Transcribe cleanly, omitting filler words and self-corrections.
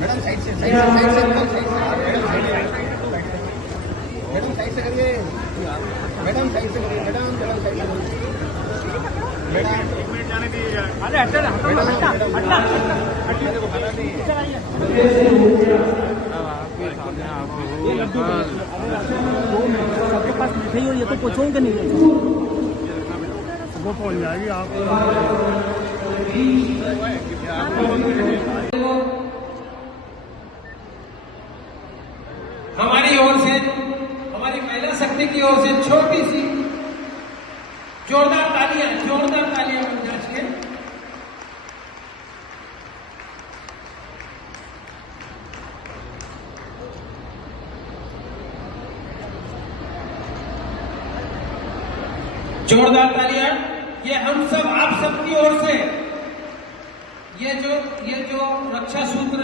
Madam side से madam side से करिए मैडम साइड से करिए मैडम साइड से मैडम 1 मिनट जाने दीजिए। अरे हटा सबके पास मिठाई हो, ये तो पहुँचोगे नहीं वो पहुँच जाएगी आप। हमारी ओर से, हमारी महिला शक्ति की ओर से छोटी सी जोरदार तालियां मंच के। जोरदार तालियां ये हम सब, आप सबकी ओर से ये जो रक्षा सूत्र